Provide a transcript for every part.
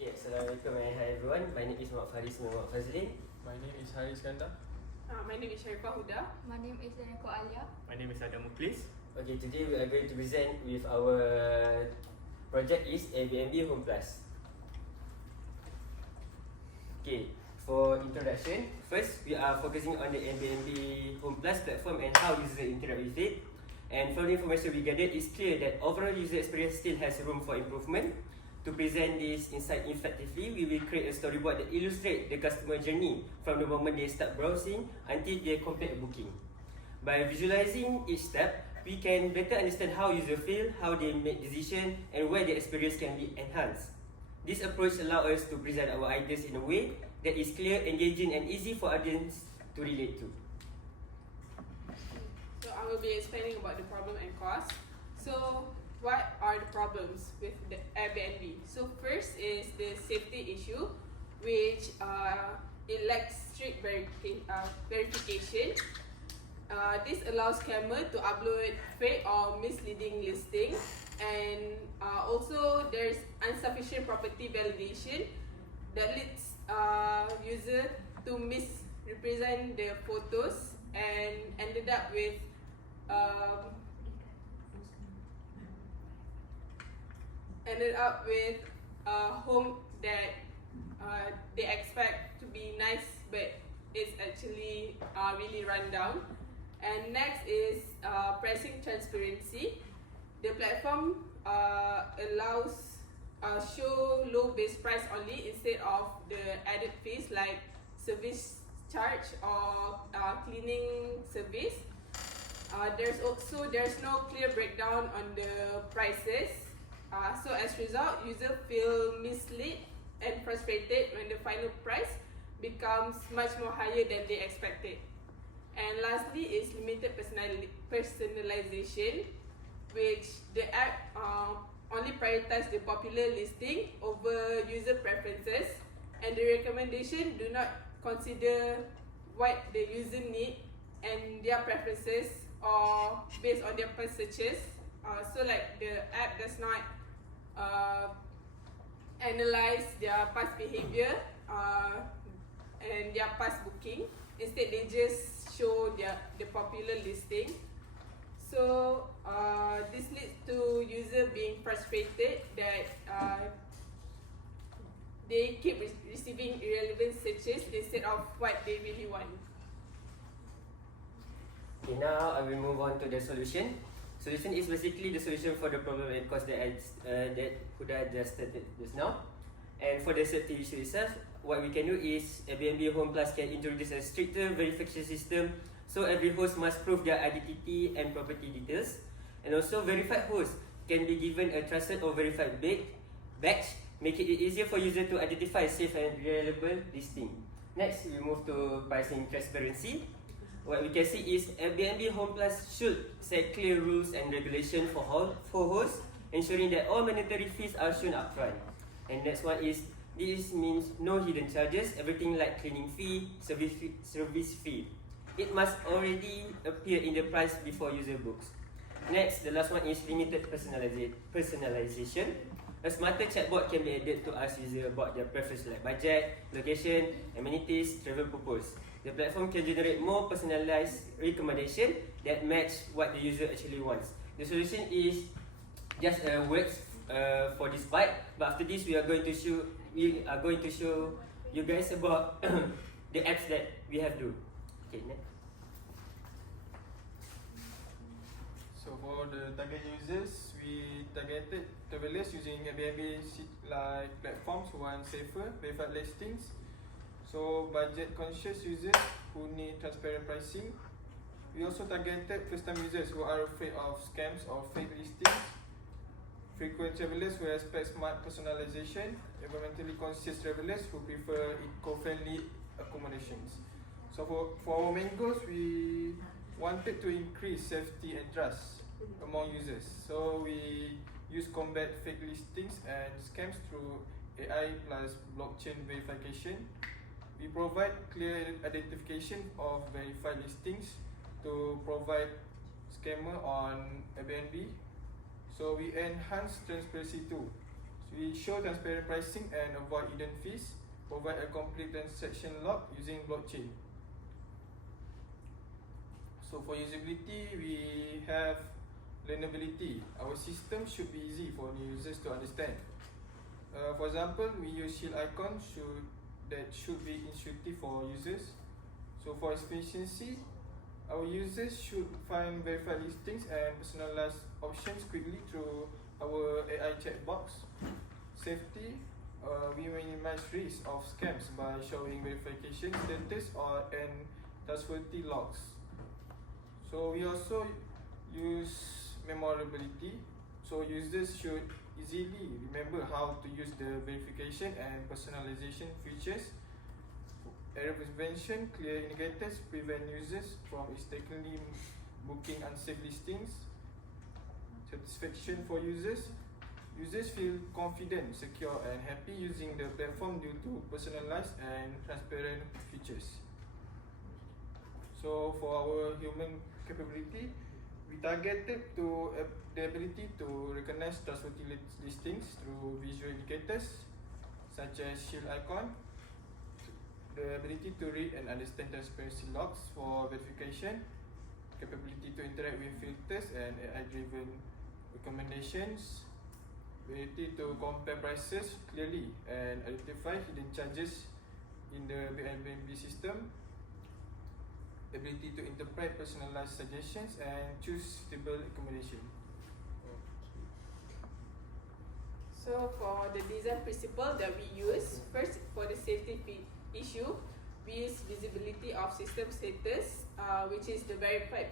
Okay, Assalamualaikum and hi everyone. My name is Muhammad Faris Muhammad Fazlin. My name is Haris Kanda. My name is Sharifah Huda. My name is Zaneko Alia. My name is Adam Muklis. Okay, today we are going to present with our project is AIRBNB Home Plus. Okay, for introduction, first we are focusing on the AIRBNB Home Plus platform and how users interact with it. And from the information we gathered, it's clear that overall user experience still has room for improvement. To present this insight effectively, we will create a storyboard that illustrates the customer journey from the moment they start browsing until they complete a booking. By visualizing each step, we can better understand how users feel, how they make decisions, and where the experience can be enhanced. This approach allows us to present our ideas in a way that is clear, engaging, and easy for audience to relate to. So I will be explaining about the problem and cause. So what are the problems with the AIRBNB? So first is the safety issue, which it lacks strict verification. This allows scammer to upload fake or misleading listings, and also there's insufficient property validation that leads user to misrepresent the photos and ended up with a home that they expect to be nice, but it's actually really run down. And next is pricing transparency. The platform allows show low base price only instead of the added fees like service charge or cleaning service. There's no clear breakdown on the prices. So as a result, users feel misled and frustrated when the final price becomes much more higher than they expected. And lastly is limited personalization, which the app only prioritizes the popular listing over user preferences, and the recommendation do not consider what the user need and their preferences or based on their past searches. So like the app does not analyze their past behavior and their past booking. Instead, they just show the popular listing. So this leads to user being frustrated that they keep receiving irrelevant searches instead of what they really want. Okay, now I will move on to the solution. Solution is basically the solution for the problem and cause that Huda just stated just now. And for the safety issue itself, what we can do is AIRBNB Home Plus can introduce a stricter verification system, so every host must prove their identity and property details. And also verified hosts can be given a trusted or verified badge, making it easier for users to identify safe and reliable listing. Next, we move to pricing transparency. What we can see is AIRBNB Home Plus should set clear rules and regulations for hosts, ensuring that all mandatory fees are shown upfront. And next one is, this means no hidden charges, everything like cleaning fee, service fee. It must already appear in the price before user books. Next, the last one is limited personalization. A smarter chatbot can be added to ask users about their preference like budget, location, amenities, travel purpose. The platform can generate more personalized recommendations that match what the user actually wants. The solution is just works for this part, but after this we are going to show you guys about the apps that we have do. Okay, next. So for the target users, we targeted travelers using AIRBNB like platforms who want safer, verified listings. So budget conscious users who need transparent pricing. We also targeted first time users who are afraid of scams or fake listings. Frequent travelers who expect smart personalization. Environmentally conscious travelers who prefer eco-friendly accommodations. So for our main goals, we wanted to increase safety and trust among users. So we use combat fake listings and scams through AI plus blockchain verification. We provide clear identification of verified listings to provide scammer on AIRBNB. So we enhance transparency too. We show transparent pricing and avoid hidden fees. Provide a complete transaction log using blockchain. So for usability, we have learnability. Our system should be easy for new users to understand. For example, we use shield icon that should be intuitive for users. So for efficiency, our users should find verified listings and personalized options quickly through our AI chat box. Safety, we minimize risk of scams by showing verification status and trustworthy logs. So we also use memorability. So users should easily remember how to use the verification and personalization features. Error prevention, clear indicators prevent users from mistakenly booking unsafe listings. Satisfaction for users. Users feel confident, secure and happy using the platform due to personalized and transparent features. So for our human capability, we targeted to the ability to recognize trustworthy listings through visual indicators such as shield icon, the ability to read and understand transparency logs for verification, capability to interact with filters and AI-driven recommendations, ability to compare prices clearly and identify hidden charges in the AIRBNB system, ability to interpret personalized suggestions and choose suitable accommodation. So for the design principle that we use, first for the safety issue, we use visibility of system status, which is the verified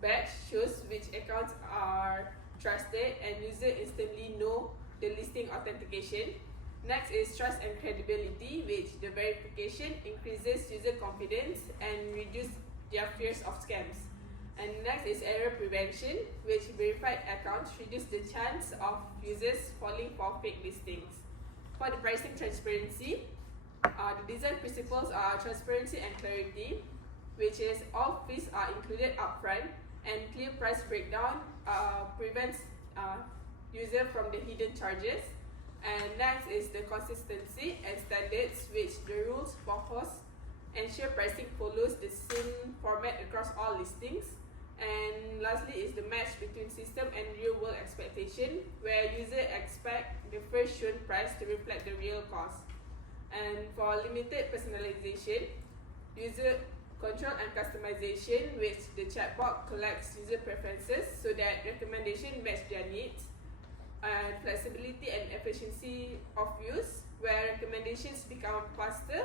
badge shows which accounts are trusted and user instantly know the listing authentication. Next is trust and credibility, which the verification increases user confidence and reduce their fears of scams. And next is error prevention, which verified accounts reduce the chance of users falling for fake listings. For the pricing transparency, the design principles are transparency and clarity, which is all fees are included upfront, and clear price breakdown prevents user from the hidden charges. And next is the consistency and standards, which the rules for hosts ensure pricing follows the same format across all listings. And lastly is the match between system and real world expectation, where users expect the first shown price to reflect the real cost. And for limited personalization, user control and customization, which the chatbot collects user preferences so that recommendation match their needs. And flexibility and efficiency of use, where recommendations become faster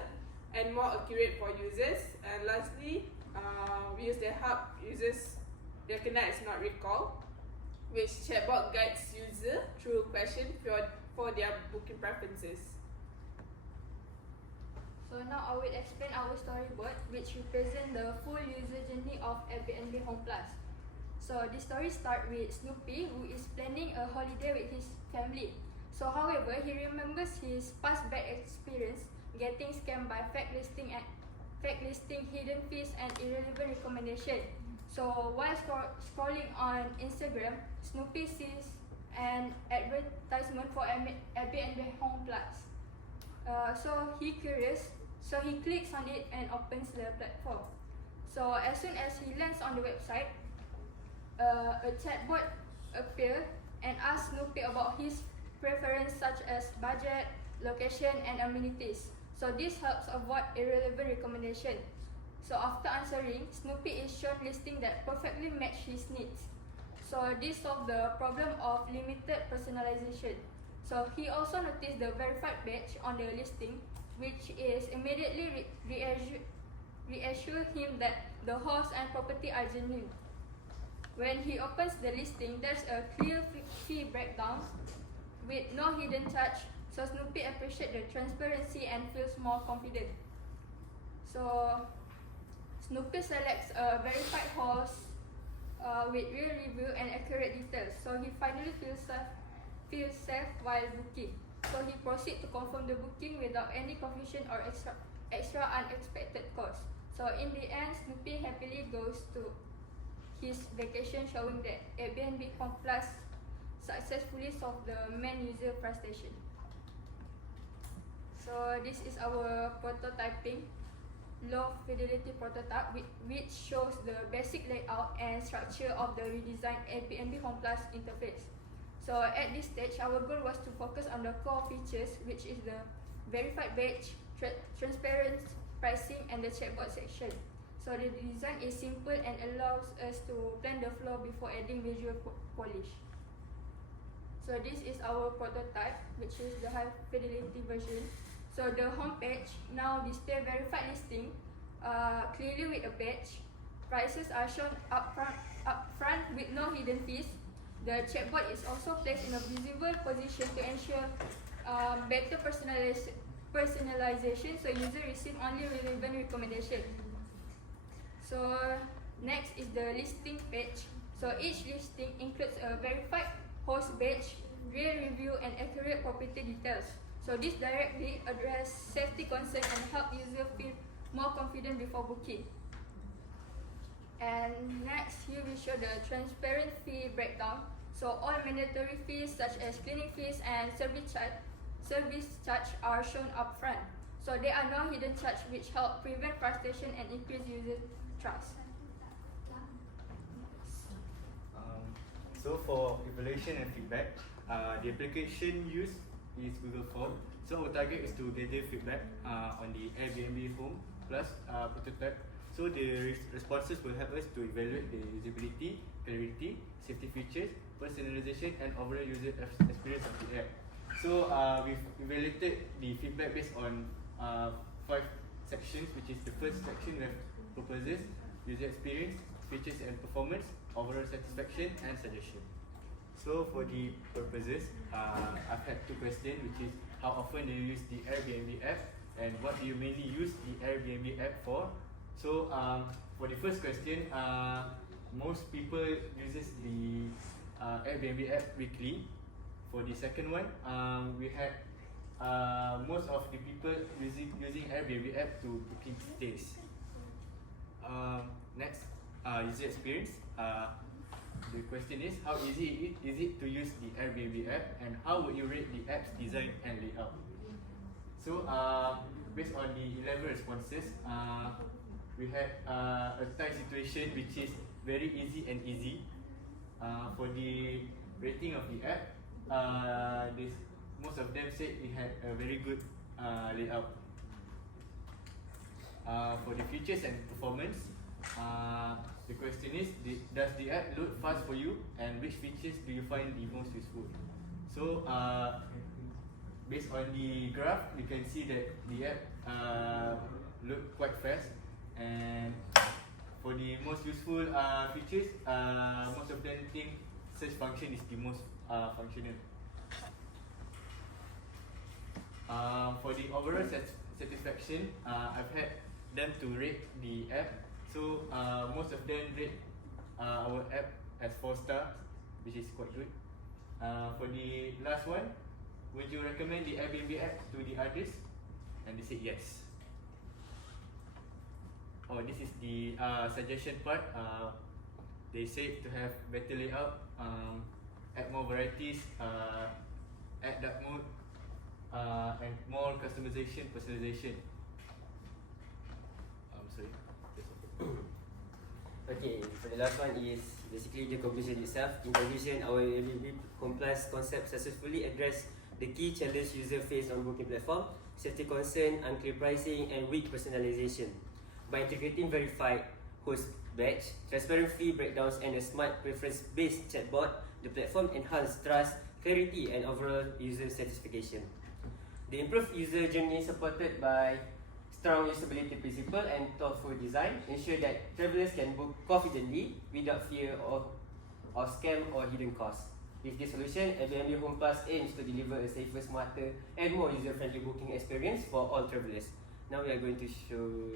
and more accurate for users. And lastly, we use the help users recognize, not recall, which chatbot guides user through questions for their booking preferences. So now I will explain our storyboard, which represent the full user journey of AIRBNB Home Plus. So this story starts with Snoopy, who is planning a holiday with his family. So however, he remembers his past bad experience getting scammed by fake listing, hidden fees and irrelevant recommendation. So while scrolling on Instagram, Snoopy sees an advertisement for AIRBNB Home Plus. So he curious, so he clicks on it and opens the platform. So as soon as he lands on the website, a chatbot appears and asks Snoopy about his preference such as budget, location and amenities. So this helps avoid irrelevant recommendation. So after answering, Snoopy is shown listing that perfectly match his needs. So this solves the problem of limited personalization. So he also noticed the verified badge on the listing, which is immediately reassure him that the house and property are genuine. When he opens the listing, there's a clear fee breakdown with no hidden charge, so Snoopy appreciates the transparency and feels more confident. So Snoopy selects a verified house with real review and accurate details, so he finally feels safe while booking. So he proceeds to confirm the booking without any confusion or extra unexpected costs. So in the end, Snoopy happily goes to his vacation, showing that AIRBNB Home Plus successfully solve the main user frustration. So this is our prototyping low fidelity prototype which shows the basic layout and structure of the redesigned AIRBNB Home Plus interface. So at this stage, our goal was to focus on the core features, which is the verified badge, transparent pricing, and the chatbot section. So the design is simple and allows us to plan the flow before adding visual polish. So this is our prototype, which is the high fidelity version. So the homepage now display verified listing clearly with a badge. Prices are shown upfront with no hidden fees. The chatbot is also placed in a visible position to ensure better personalization, so user receive only relevant recommendation. So next is the listing page. So each listing includes a verified host badge, real review, and accurate property details. So this directly address safety concerns and help user feel more confident before booking. And next, here we show the transparent fee breakdown. So all mandatory fees such as cleaning fees and service charge are shown upfront. So there are no hidden charge, which help prevent frustration and increase user trust. So for evaluation and feedback, the application used is Google Form. So our target is to gather feedback on the AIRBNB Home Plus prototype. So the responses will help us to evaluate the usability, clarity, safety features, personalization, and overall user experience of the app. So we've evaluated the feedback based on 5 sections, which is the first section we have purposes, user experience, features and performance, overall satisfaction, and suggestion. So for the purposes, I've had 2 questions, which is how often do you use the AIRBNB app, and what do you mainly use the AIRBNB app for? So for the first question, most people uses the AIRBNB app weekly. For the second one, we had most of the people using AIRBNB app to booking stays. Next, user experience. The question is, how easy is it to use the AIRBNB app, and how would you rate the app's design and layout? So based on the 11 responses, we had a tie situation which is very easy and easy. For the rating of the app, most of them said it had a very good layout. For the features and performance, the question is, does the app load fast for you, and which features do you find the most useful? So based on the graph, you can see that the app load quite fast, and for the most useful features, most of them think search function is the most functional. For the overall satisfaction, I've had them to rate the app. So most of them rate our app as 4 stars, which is quite good. For the last one, would you recommend the AIRBNB app to the others? And they said yes. Oh, this is the suggestion part. They said to have better layout, add more varieties, add dark mode, and more customization, personalization. Sorry. Okay, so the last one is basically the conclusion itself. In conclusion, our AIRBNB Home Plus concept successfully addressed the key challenge user face on booking platform: safety concern, unclear pricing, and weak personalization. By integrating verified host badge, transparent fee breakdowns, and a smart preference-based chatbot, the platform enhanced trust, clarity, and overall user satisfaction. The improved user journey, supported by strong usability principle and thoughtful design, ensure that travelers can book confidently without fear of scam or hidden costs. With this solution, AIRBNB Home Plus aims to deliver a safer, smarter, and more user-friendly booking experience for all travelers. Now we are going to show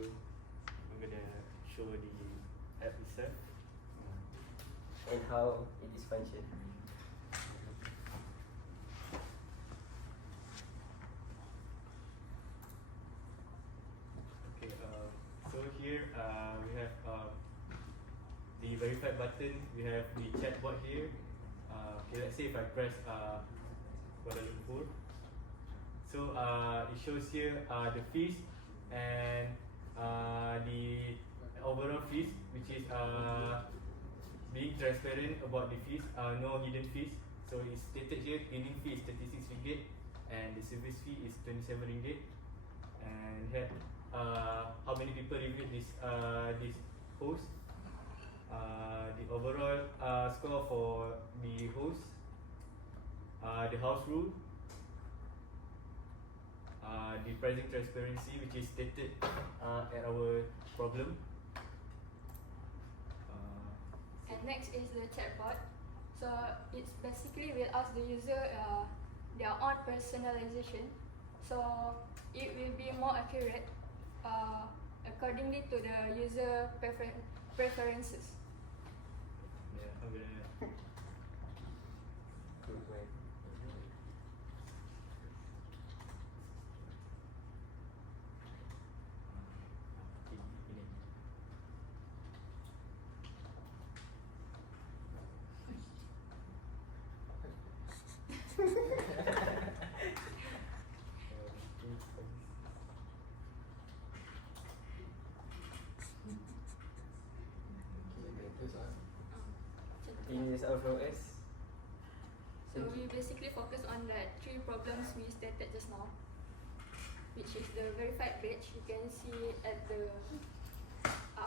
the app itself and how it is functioning. Okay, so here we have the verified button, we have the chatbot here, okay, let's say if I press Kuala Lumpur, so it shows here the fees and the overall fees, which is being transparent about the fees, no hidden fees. So it's stated here, cleaning fee is RM36 and the service fee is RM27, and here how many people reviewed this host. The overall score for the host, the house rule, the pricing transparency, which is stated at our problem. And next is the chatbot. So it's basically will ask the user their own personalization. So it will be more accurate accordingly to the user preferences. Yeah, I'm gonna. In this outflow S. So we basically focus on the 3 problems we stated just now, which is the verified badge you can see at the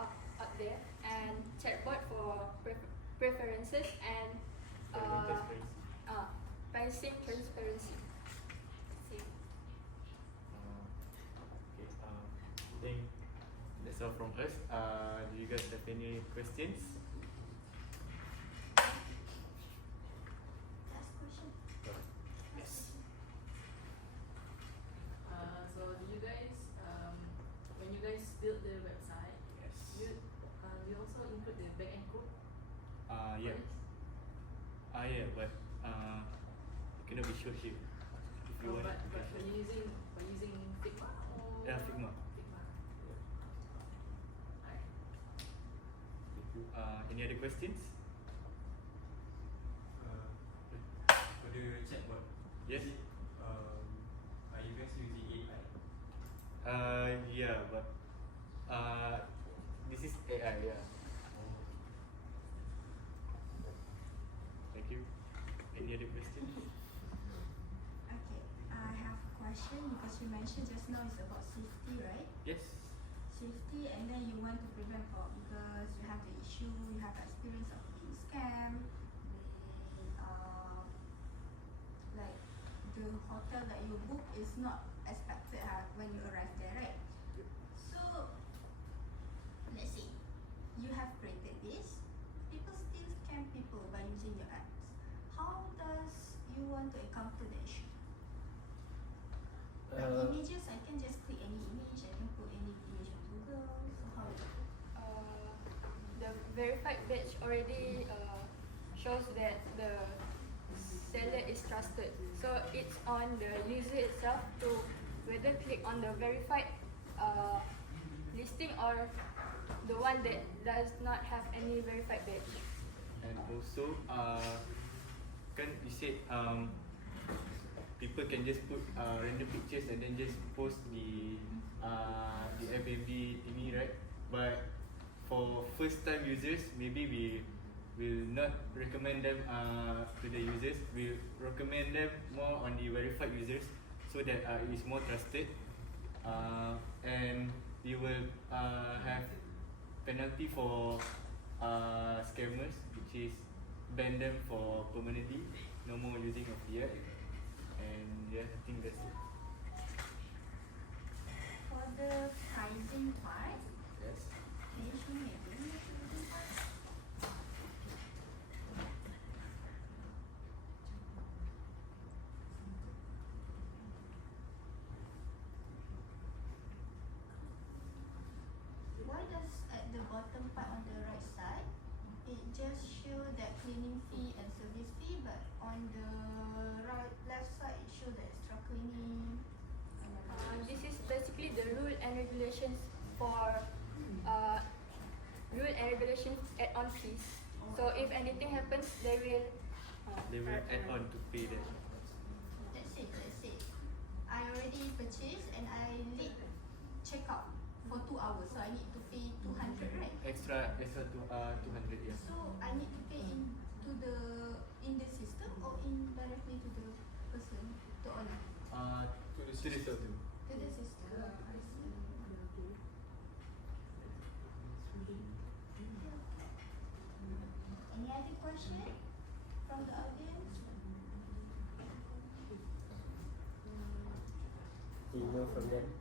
up there, and chatbot for preferences, and pricing transparency. Okay, I think that's all from us. Do you guys have any questions? Last question. Yes. So do you guys, when you guys build the website, Yes. you also include the backend code? Yeah. Yeah, but cannot be sure here. If you Oh, want but it, you can by share. using Figma or? Yeah, Figma. Figma. Alright. Thank you. Any other questions? For the chatbot, Yes. is it, are you guys using AI? Yeah, but this is AI. Yeah. Thank you. Any other questions? Okay, I have a question because you mentioned just now it's about safety, right? Yes. Safety, and then you want to prevent fraud because you have the issue, you have experience of being scammed. Like the hotel that you book is not expected when you arrive there, right? So, let's say you have created this, people still scam people by using your apps. How does you want to encounter the issue? Like images, I can just click any image, I can put any image on Google, so how is it? The verified badge already shows that the seller is trusted. So it's on the user itself to whether click on the verified listing or the one that does not have any verified badge. And also, kan you said people can just put random pictures and then just post the Airbnb thingy, right? But for first time users, maybe we will not recommend them to the users. We'll recommend them more on the verified users so that it is more trusted. And we will have penalty for scammers, which is ban them for permanently, no more using of the app. And yeah, I think that's it. For the pricing part, Yes. can you show me again the pricing part? Why does at the bottom part on the right side, it just show that cleaning fee and service fee, but on the left side it show the extra cleaning. This is basically the rule and regulations for rule and regulations add-on fees. So if anything happens, they will They will add on to pay that. Let's say I already purchased and I late check out for 2 hours, so I need to pay 200, right? Extra to 200, yeah. So I need to pay in the system or in directly to the person, to owner, To the system. to the system. I see. Any other question from the audience? You know from them.